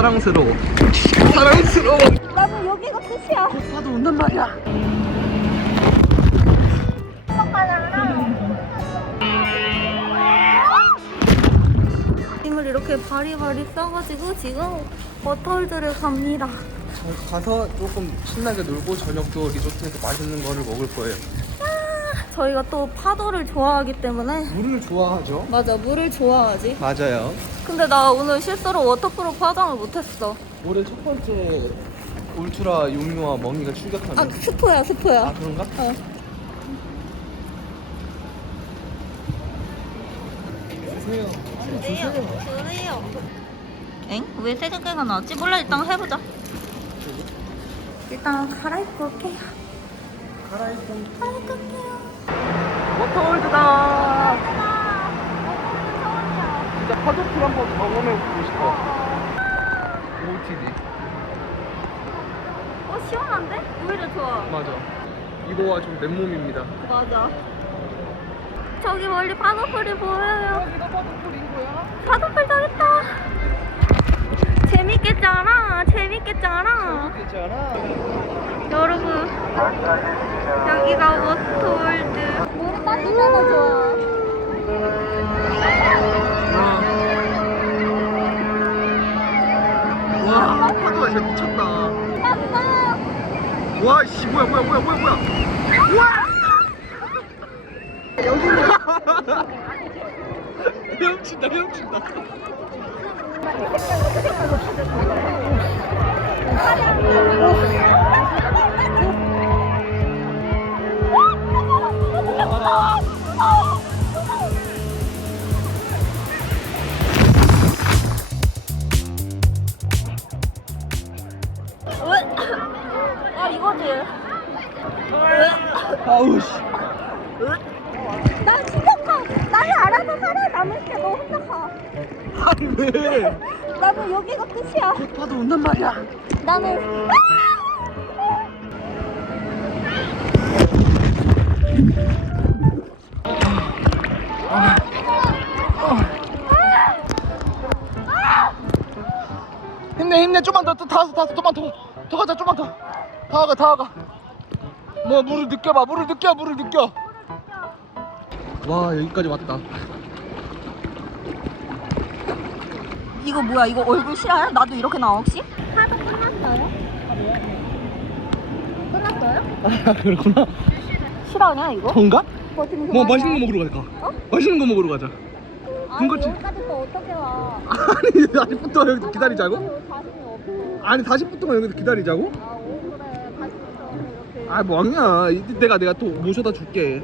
사랑스러워 사랑스러워 나는 여기가 끝이야. 오빠도 온단 말이야 짐을 이렇게 바리바리 싸가지고 지금 버털들을 갑니다. 가서 조금 신나게 놀고 저녁도 리조트에서 맛있는 거를 먹을 거예요 저희가 또 파도를 좋아하기 때문에 물을 좋아하죠? 맞아 물을 좋아하지. 맞아요 근데 나 오늘 실수로 워터프루프 화장을 못했어. 올해 첫 번째 울트라 용류와 멍이가 출격하는 아 스포야 스포야. 아 그런가? 어. 주세요 주세요 그래요. 엥? 왜 세종개가 나왔지? 몰라 일단 해보자. 일단 갈아입고 올게요. 갈아입고 갈아입고 올게요. 워터월드다 진짜 파도풀 한번 경험해 보고 싶어 OOTD 어 시원한데? 오히려 좋아. 맞아 이거와 좀 맨몸입니다 맞아. 저기 멀리 파도풀이 보여요. 여기가 파도풀인 거야? 파도풀 저겠다. 재밌겠잖아. 재밌겠잖아. 재밌겠잖아 여러분 여기가 워터월드. 물이 따뜻하다 좋아. 와 파도가 진짜 미쳤다. 와씨 뭐야 뭐야 뭐야 뭐야 뭐야. 와! 헤엄친다 헤엄친다. 아 아우 씨 나 진짜 가. 나는 알아서 살아남을게. 너 혼자 가. 아니 왜 나는 여기가 끝이야. 파도 온단 말이야 나는 힘내 힘내 좀만 더, 더 다섯 다섯 좀만 더더 가자 좀만 더 다 가 다 가 뭐 물을 느껴봐 물을 느껴 물을 느껴 와 여기까지 왔다 이거 뭐야? 이거 얼굴 실화야? 나도 이렇게 나와 혹시? 하도 끝났어요? 끝났어요? 아 그렇구나 실화냐 이거? 그런가? 버티는 뭐 맛있는 거 먹으러 갈까? 어? 맛있는 거 먹으러 가자 아니 거지. 여기까지 또 어떻게 와? 아니 40분 동안 여기서 기다리자고? 아니 40분 동안 여기서 기다리자고? 아 억울해. 다시부터 이렇게. 아 뭐하냐 이- 내가 내가 또 모셔다 줄게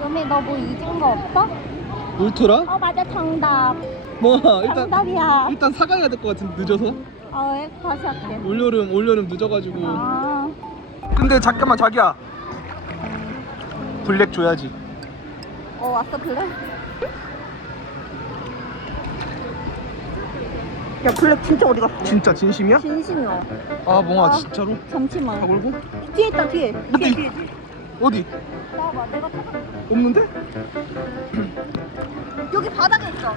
여미 너 뭐 잊은 거 없어? 울트라? 어 맞아 정답. 뭐 일단 정답이야. 일단 사가야 될 것 같은데 늦어서 아 왜? 다시 할게. 올여름 올여름 늦어가지고 아. 근데 잠깐만 자기야 블랙 줘야지 어 왔어 그래? 야 블랙 진짜 어디 갔어? 진짜 진심이야? 진심이야. 아 몽아 아. 진짜로? 잠시만. 가골고? 뒤에 있다 뒤에. 뒤에 어디? 뒤에. 어디? 나와봐 내가 찾아. 없는데? 여기 바닥에 있어.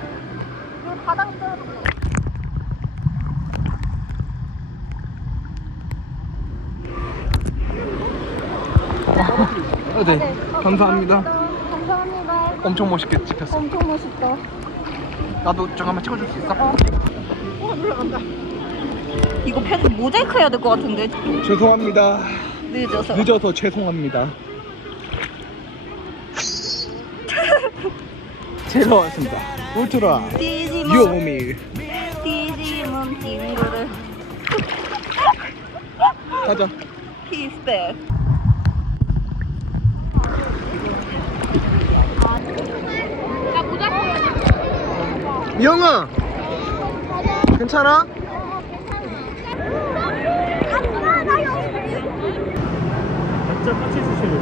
여기 바닥에 떨어졌어. 아, 네 어, 감사합니다 감사합니다. 엄청 멋있게 찍혔어 엄청 멋있다. 나도 잠깐만 찍어줄 수 있어? 어. 이거 편집 모자이크 해야 될 것 같은데. 죄송합니다. 늦어서. 늦어서 죄송합니다. 제가 왔습니다. 울트라 디지몬 요미 디지몬 친구를. 가자. 피스백. 영아 괜찮아? 각자 같이 주시면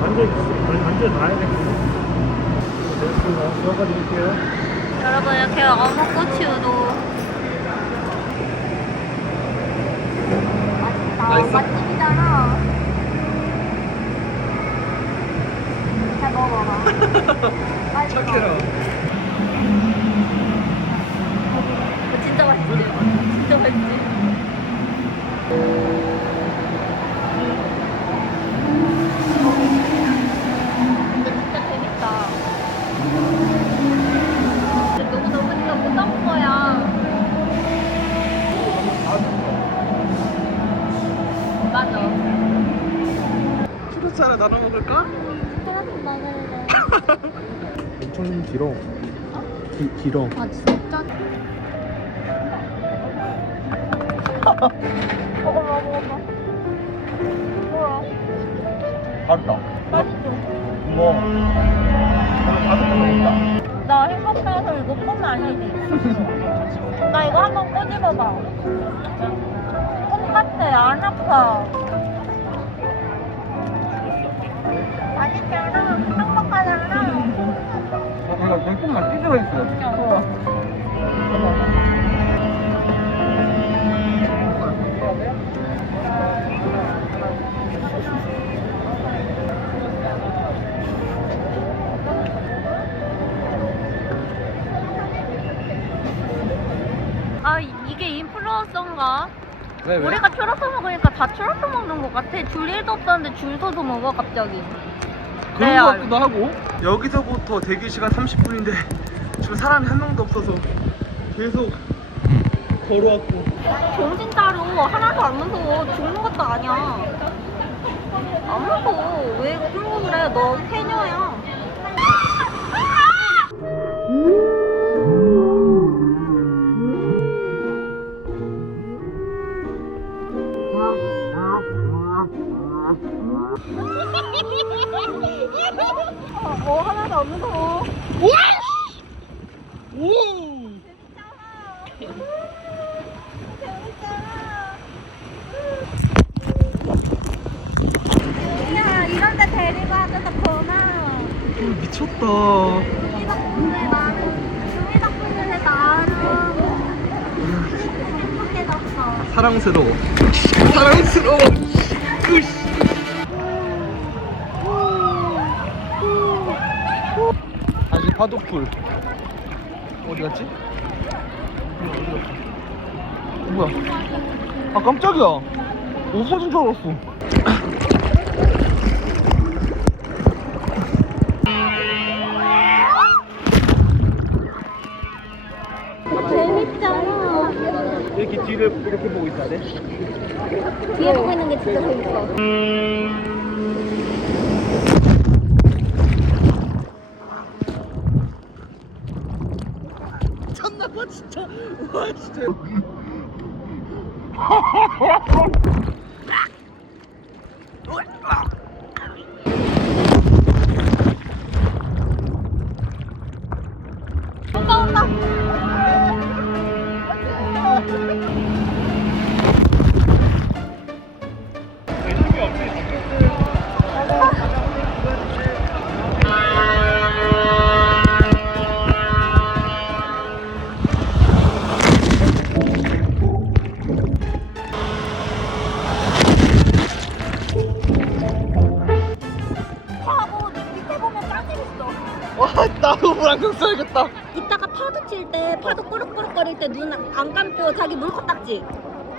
완전 완전 나야. 됐습니다. 들어가 드릴게요. 여러분 이렇게 어묵 고추도 맛있다. 맛집이잖아. 잘 먹어봐. 맛있어. 착해라 엄청 길어 기, 길어 아 진짜? 먹어봐 먹어봐. 뭐야? 맛있다 맛있어. 뭐 다섯 개 먹었다 나 행복해서 이거 꿈 아니지? 나 이거 한번 꼬집어봐. 꿈 같아, 안 아파. 인플루언서인가? 왜 왜? 우리가 추러스 먹으니까 다 추러스 먹는 것 같아. 줄 일도 없었는데 줄 서서 먹어, 갑자기. 그런 네, 거 알- 같기도 하고 여기서부터 대기 시간 30분인데 지금 사람이 한 명도 없어서 계속 걸어왔고 정신 차려. 하나도 안 무서워. 죽는 것도 아니야. 안 무서워. 왜 그러고 그래? 너 해녀야. 미쳤다 나는 행복해졌어. 사랑스러워 사랑스러워 으씨. 다시 파도풀 어디 갔지? 어, 뭐야 아 깜짝이야 없어진 줄 알았어 뒤를 이렇게 보고 있어야 돼? 뒤에 보고 있는 게 진짜 재밌어. 미쳤나 봐 진짜 와 진짜 때 눈 안 감고 자기 물컵 닦지?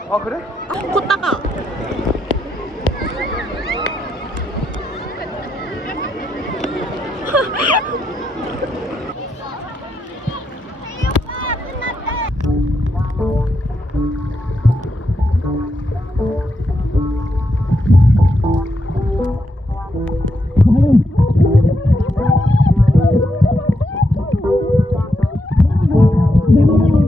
아 그래? 아, 곧 닦아. 와,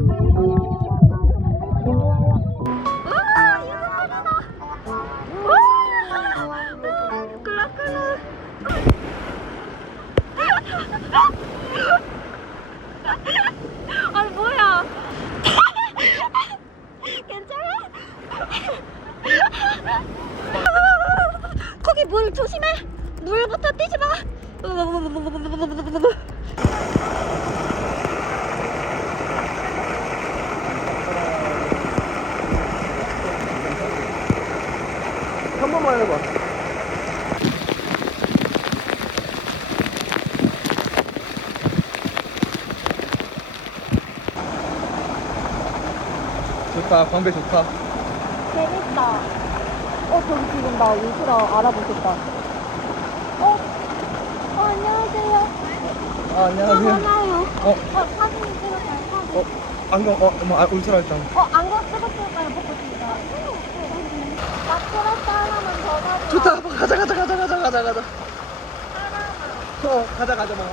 좋다 광배 좋다 재밌다. 어, 저기 지금 나 울트라 알아보겠다. 어? 어, 안녕하세요. 아 안녕하세요 하나요. 어? 어, 사진 찍을까요? 사진. 어? 안경 어? 뭐 아, 울트라 일단 어, 안경 찍었을까요? 하나만 더 사줘. 좋다 가자 가자 가자 가자 가자 가자 하나만. 어 가자 가자 뭐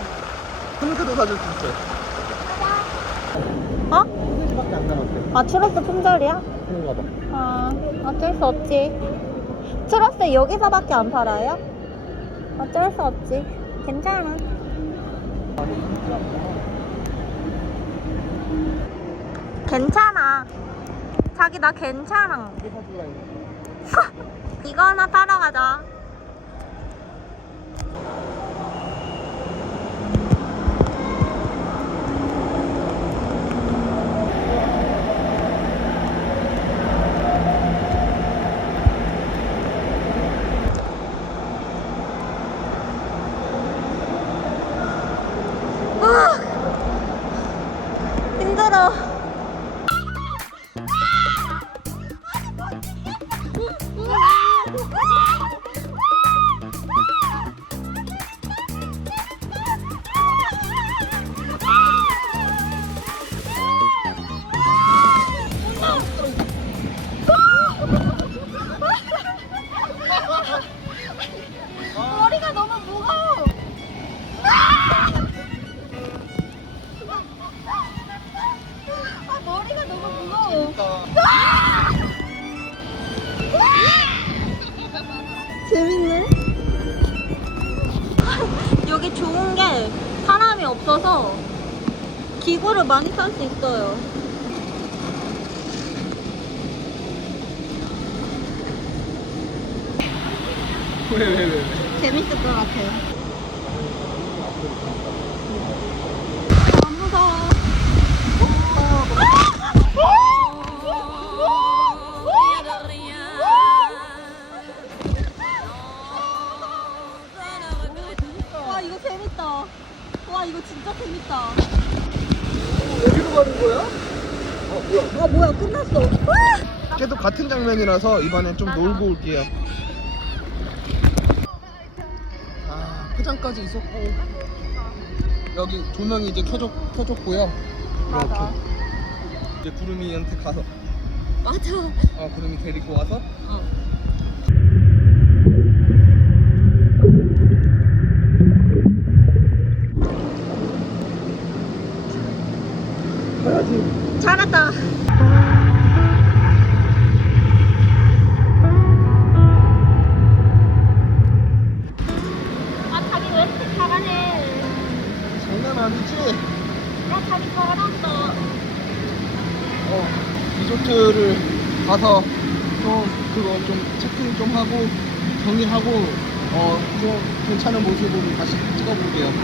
스누크도 사줄 수 있어요 어? 세 개밖에 안 남았대 아, 추러스 품절이야? 그런가 봐 아, 어쩔 수 없지. 추러스 여기서밖에 안 팔아요? 어쩔 수 없지. 괜찮아. 괜찮아. 자기 나 괜찮아. 이거 하나 따러 가자. 무 무거워. 재밌네. 여기 좋은 게 사람이 없어서 기구를 많이 살수 있어요. 왜 왜, 왜, 왜? 재밌을 것 같아요. 장면이라서 이번엔 좀. 놀고 올게요 아 포장까지 있었고 여기 조명이 이제 켜졌, 켜졌고요 맞아. 이제 구름이한테 가서 맞아. 어 구름이 데리고 와서 어. 가야지 잘했다. 가서 좀 그거 좀 체크인 좀 하고 정리하고 어 좀 괜찮은 모습으로 다시 찍어볼게요